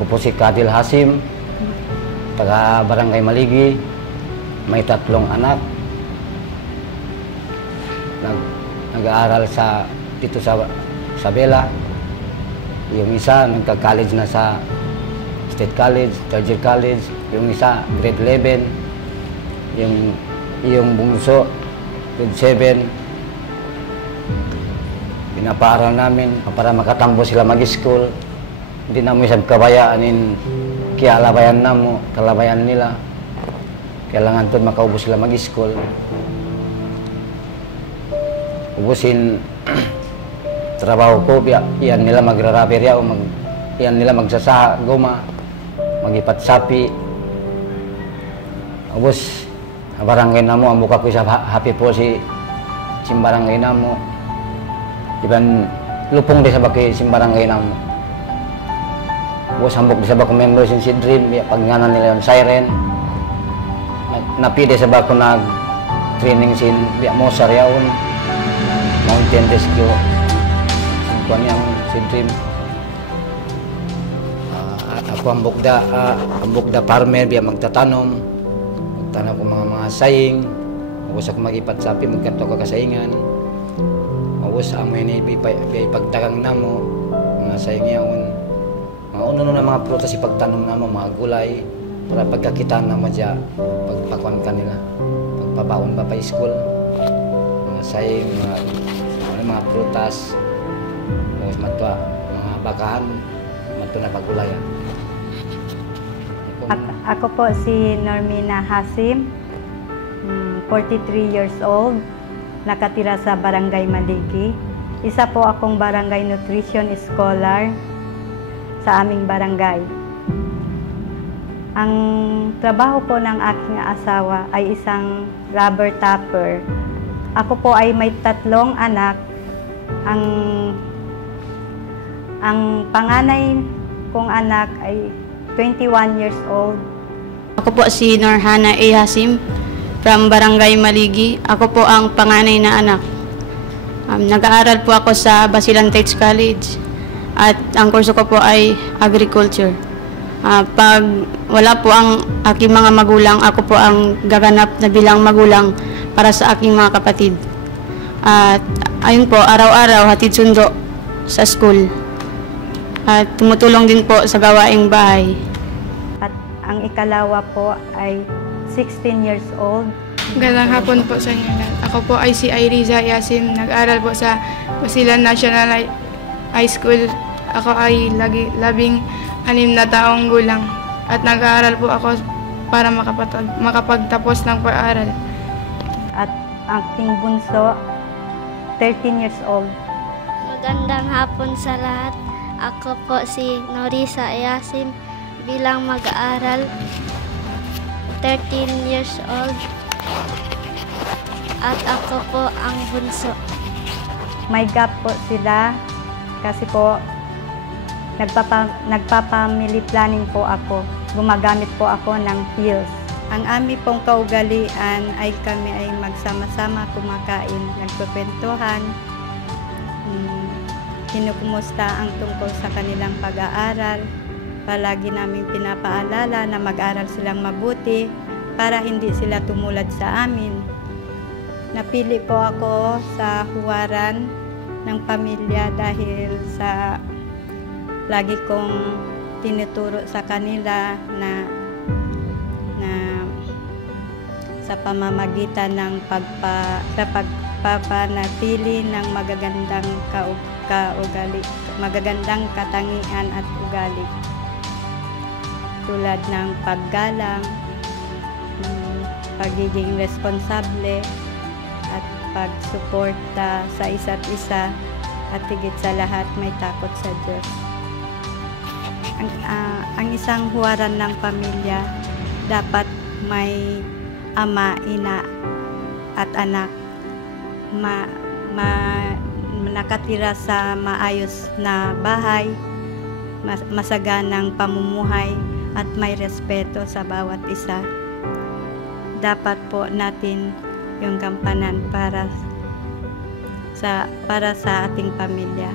Ako po si Kadil Hasim, taga Barangay Maligi, may 3 anak. Nag-aaral dito sa Bela. Yung isa nagka-college na sa State College, 3rd year college. Yung isa grade 11. Yung bunso grade 7. Pinapaaral namin para makatambo sila mag-school. Hindi namin isang kabayaan kalabayan namo, kalabayan nila. Kailangan doon makaubos sila mag-school. Ubusin trabaho ko, iyan nila magrarapir yaw, iyan nila magsasaha, goma, magipat sapi. Ubus, barangay namo, ang buka ko sa happy po si barangay namo. Iban, lupong di sa baki si barangay namo. Ubus, hambok di sa bako members in si Dream, pagngana nila yung siren. Napide sa bako nag-training sin Mosar yaon, Mountain Rescue. Kuan yang si Dream. Ako ang bukda farmer biya magtatanom ko mga saying. Ubos ako magipat sapi magkanto ka kasaingan. Ubos ang may pagdagang namo mga saying yaon. Mga uno na mga prutas ipagtanom namo, mga gulay para pagkakitaan namo diya pagpakuan kanila. Pagpabaon pa school. Mga saying, mga prutas. Matwa, mga bakahan, matwa na pagulayan. Ako po si Normina Hasim, 43 years old, nakatira sa Barangay Maligi. Isa po akong barangay nutrition scholar sa aming barangay. Ang trabaho po ng aking asawa ay isang rubber tapper. Ako po ay may 3 anak. Ang panganay kong anak ay 21 years old. Ako po si Norhana A. Hasim from Barangay Maligi. Ako po ang panganay na anak. Nag-aaral po ako sa Basilan Techs College at ang kurso ko po ay agriculture. Pag wala po ang aking mga magulang, ako po ang gaganap na bilang magulang para sa aking mga kapatid. At ayun po, araw-araw hatid sundo sa school. At tumutulong din po sa gawaing bahay. At ang ikalawa po ay 16 years old. Magandang hapon po sa inyo. Ako po ay si Iriza Yasin. Nag-aral po sa Basilan National High School. Ako ay 16 na taong gulang. At nag-aaral po ako para makapagtapos ng pag-aaral. At ang aking bunso, 13 years old. Magandang hapon sa lahat. Ako po si Norisa Yasin bilang mag-aaral, 13 years old. At ako po ang bunso. May gap po sila kasi po nagpapamily planning po ako. Gumagamit po ako ng pills. Ang aming pong kaugalian ay kami ay magsama-sama kumakain, nagkukwentuhan. Kinukumusta ang tungkol sa kanilang pag-aaral. Palagi namin pinapaalala na mag-aral silang mabuti para hindi sila tumulad sa amin. Napili po ako sa huwaran ng pamilya dahil sa lagi kong tinuturo sa kanila na sa pamamagitan ng pagpapanatili ng magagandang magagandang katangian at ugali tulad ng paggalang, pagiging responsable at pagsuporta sa isa't isa at higit sa lahat may takot sa Diyos. Ang isang huwaran ng pamilya dapat may ama, ina at anak, nakatira sa maayos na bahay, masaganang pamumuhay at may respeto sa bawat isa. Dapat po natin yung gampanan para sa ating pamilya.